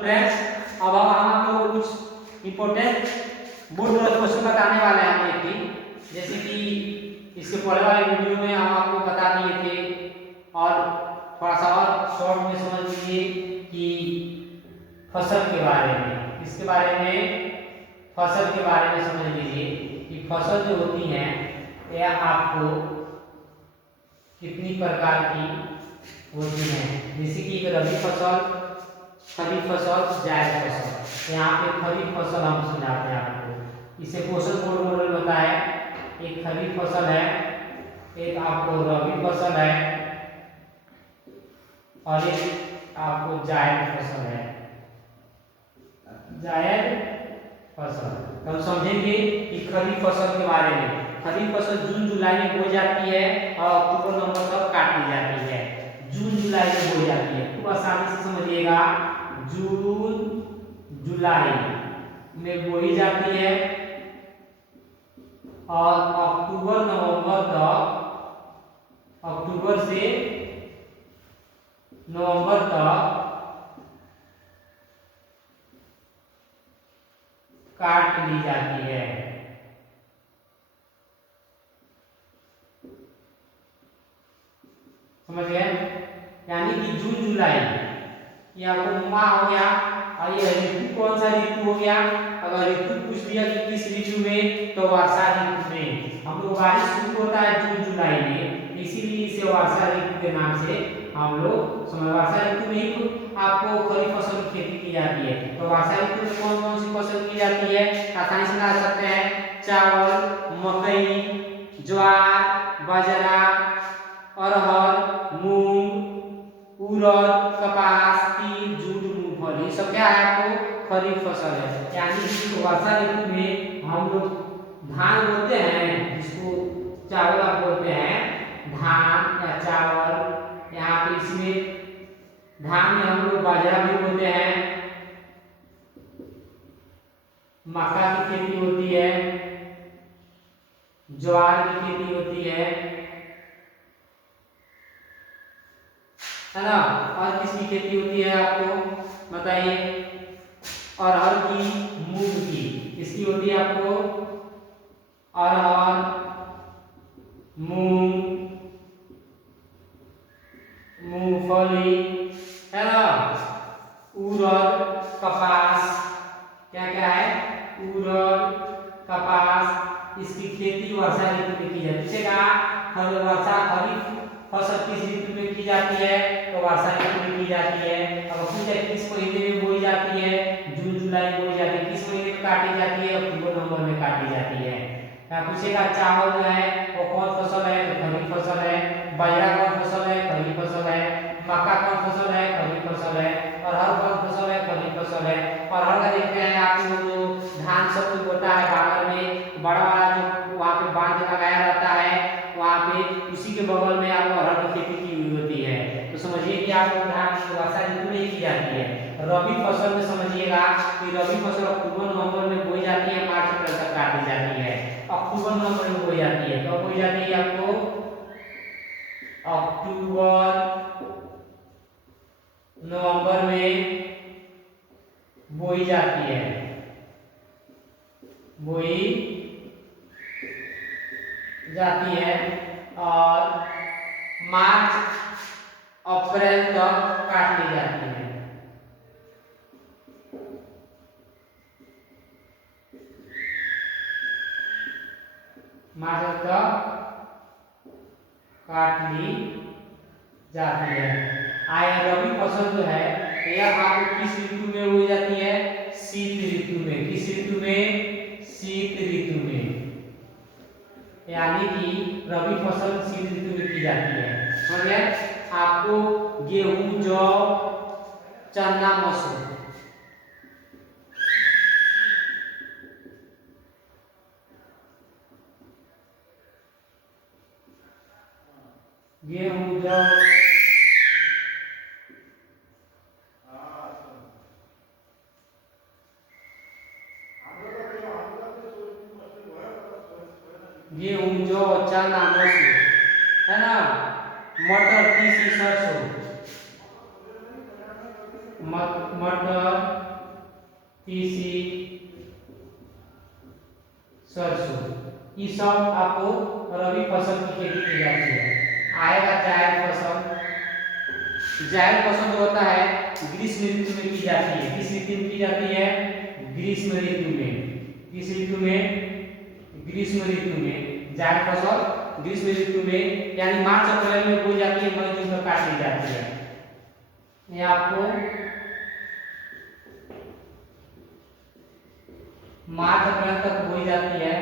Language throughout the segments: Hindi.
फ्रेंड्स, अब हम आपको कुछ इम्पोर्टेंट बोर्ड वाला क्वेश्चन बताने वाले हैं हम एक दिन, जैसे कि इसके पहले वाले वीडियो में हम आपको बता दिए थे और थोड़ा सा और शॉर्ट में समझ लीजिए कि फसल के बारे में, इसके बारे में फसल के बारे में समझ लीजिए कि फसल जो होती है यह आपको कितनी प्रकार की होती है। जैसे कि रबी फसल, खरीफ फसल, जायद फसल। यहाँ पे खरीफ फसल हम समझाते हैं आपको। इसे क्वेश्चन बोर्ड मॉडल होता है। एक खरीफ फसल है, एक आपको रबी फसल है और एक आपको जायद फसल है। जायद फसल तो हम समझेंगे कि खरीफ फसल के बारे में। खरीफ फसल जून जुलाई में बोई जाती है और अक्टूबर नवंबर तक काट ली जाती है। जून जुलाई में बोई जाती है, तो आसानी से समझिएगा जून जुलाई में बोई जाती है और अक्टूबर नवंबर तक, अक्टूबर से नवंबर तक काट ली जाती है। समझ गए? यानी कि जून जुलाई ये आपको माह हो गया और ये ऋतु कौन सा ऋतु हो गया। अगर ऋतु पूछ दिया कि किस ऋतु में, तो वर्षा ऋतु में। हम लोग बारिश शुरू होता है जून जुलाई में, इसीलिए इसे वर्षा ऋतु के नाम से हम लोग समझ। वर्षा ऋतु में ही आपको खरीफ फसल की खेती की जाती है। तो वर्षा ऋतु में कौन कौन सी फसल की जाती है आसानी से बता सकते हैं। चावल, मकई, ज्वार, बाजरा, अरहर, मूंग, उड़द, कपास, तिल, जूट, मूंगफली, ये सब क्या है आपको खरीफ फसल है। यानी कि वर्षा ऋतु में हम लोग धान बोते हैं, जिसको चावल आप बोलते हैं, धान या चावल। यहाँ पे इसमें धान में हम लोग बाजरा भी बोते हैं, मक्का की खेती होती है, ज्वार की खेती होती है ना। और किसकी खेती होती है आपको बताइए। अरहर की, मूंग की, इसकी होती है आपको अरहर, मूंग, मूंगफली, है ना। उड़द, कपास, क्या क्या है, उड़द, कपास, इसकी खेती वर्षा ऋतु में की जाती है। वर्षा खरीफ फसल किस ऋतु में की जाती है, तो वर्षा ऋतु में की जाती है। अब पूछे किस महीने में बोई जाती है, जून जुलाई में बोई जाती है। किस महीने में काटी जाती है, अक्टूबर नवंबर में काटी जाती है। पूछेगा चावल जो है वो कौन फसल है, तो खरीफ फसल है। बाजरा कौन फसल है, खरीफ फसल है। मक्का कौन फसल है, खरीफ फसल है। अरहर कौन फसल है, खरीफ फसल है। अरहर का देखते हैं आप जो धान सब कुछ होता है बागर में, बड़ा वाला जो वहाँ पे बांध लगाया रहता है, वहाँ पे उसी के बगल में आपको अरहर की खेती की हुई होती है। तो समझिए कि आपको धान वर्षा ऋतु में ही की जाती है। रबी फसल में समझिएगा कि रबी फसल अक्टूबर नवंबर में बोई जाती है, मार्च अप्रैल तक काटी जाती है। अक्टूबर नवंबर में बोई जाती है, कब बोई जाती है आपको, अक्टूबर नवंबर में बोई जाती है, बोई जाती है और मार्च अप्रैल तक काट ली जाती है। मार्च तक काट ली जाती है। आया रबी फसल जो है यह आपको किस ऋतु में बोई जाती है, शीत ऋतु में। किस ऋतु में, शीत ऋतु में। यानी कि रबी फसल शीत ऋतु में की जाती है। समझ गए? आपको गेहूं, जौ, चना, मसूर, गेहूं, जौ, गेहूं, जौ, चना, मसूर, है ना। मटर, तीसी, सरसों, मटर, तीसी, सरसों, ये सब आपको रबी फसल की खेती की जाती है। आएगा जायद फसल। जायद फसल जो होता है ग्रीष्म ऋतु में की जाती है। किस ऋतु में की जाती है? ग्रीष्म ऋतु में। किस ऋतु में? ग्रीष्म ऋतु में। जायद फसल ग्रीष्म ऋतु में यानी मार्च अप्रैल में बोई जाती है, मई जून तक काट ली जाती है। ये आपको मार्च अप्रैल तक बोई जाती है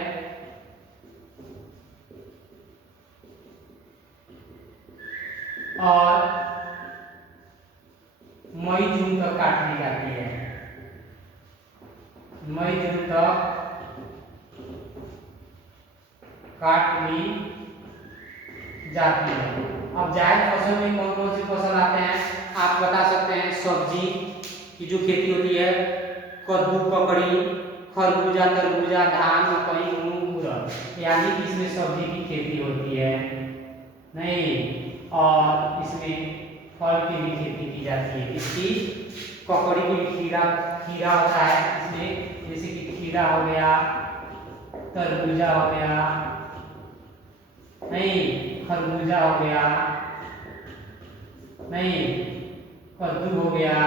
और मई जून तक काट ली जाती है। मई जून तक काट ली जाती है। अब जायद फसल में कौन कौन सी फसल आते हैं आप बता सकते हैं? सब्जी की जो खेती होती है, कद्दू, ककड़ी, खरबूजा, तरबूजा, धान, मकई, मूंग, उड़द, यानी कि इसमें सब्जी की खेती होती है नहीं। और इसमें फल की भी खेती की जाती है। इसकी ककड़ी की भी खीरा होता है इसमें, जैसे कि खीरा हो गया, तरबूजा हो गया नहीं, खरबूजा हो गया नहीं, कद्दू हो गया,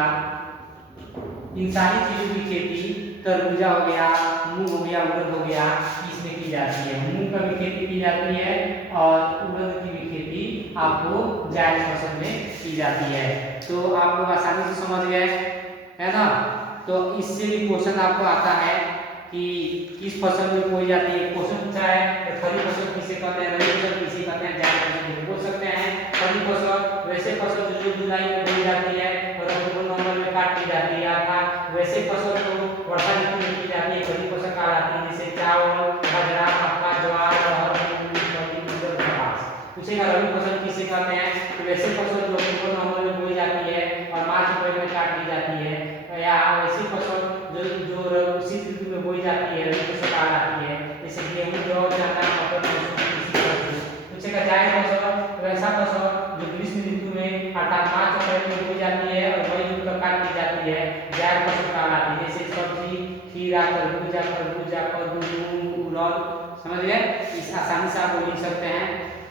इन सारी चीजों की खेती, तरबूजा हो गया, मूंग हो गया, उड़द हो गया, इसमें की जाती है। मूंग का भी खेती की जाती है और उड़द की भी खेती आपको जायद फसल में की जाती है। तो आप लोग आसानी से समझ गए है ना। तो इससे भी क्वेश्चन आपको आता है कि किस फसल में बोई जाती है। क्वेश्चन पूछा है तो खरीफ फसल किसे कहते हैं, रबी फसल किसे कहते हैं, जायद फसल बोल सकते हैं। खरीफ फसल वैसे फसल जो जून जुलाई में बोई जाती है और अक्टूबर नवंबर में काट ली जाती है, अर्थात वैसे फसल तो वर्षा ऋतु में की जाती है, खरीफ फसल कहलाती है, जैसे चावल, बाजरा, मक्का, ज्वार, कपास। पूछेगा रबी फसल किसे कहते हैं, तो वैसे फसल जो अक्टूबर नवंबर में बोई जाती है और मार्च अप्रैल में काट ली जाती है, या वैसी फसल जो शीत ऋतु में बोई जाती है, रबी फसल कहलाती है, जैसे गेहूं, जौ, चना, मटर, पूछेगा जायद फसल वैसा फसल जो ग्रीष्म ऋतु में अर्थात मार्च अप्रैल में बोई जाती है और मई जून तक काट ली जाती है, जायद फसल कहलाती है, जैसे सब्जी, खीरा, तरबूजा, कद्दू, मूंग, उड़द। समझ गए? इस आसानी से आप लिख सकते हैं।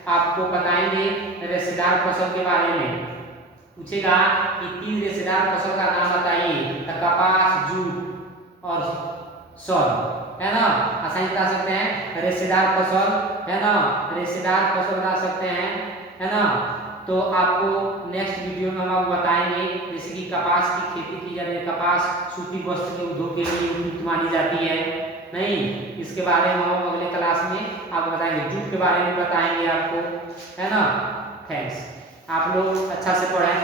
आपको बताएंगे रेशेदार फसल के बारे में। पूछेगा कि 3 रेशेदार फसल का नाम बताइए, तो कपास, जूट और सरसों, है ना। आसानी से बता सकते हैं रेशेदार फसल, है ना, रेशेदार फसल बता सकते हैं, है ना। तो आपको नेक्स्ट वीडियो में हम आपको बताएंगे जैसे कि कपास की खेती की जाती है। कपास सूती वस्त्र के उद्योग के लिए उपयुक्त मानी जाती है नहीं, इसके बारे में हम अगले क्लास में आपको बताएंगे। जूट के बारे में बताएंगे आपको, है ना। थैंक्स, आप लोग अच्छा से पढ़ें।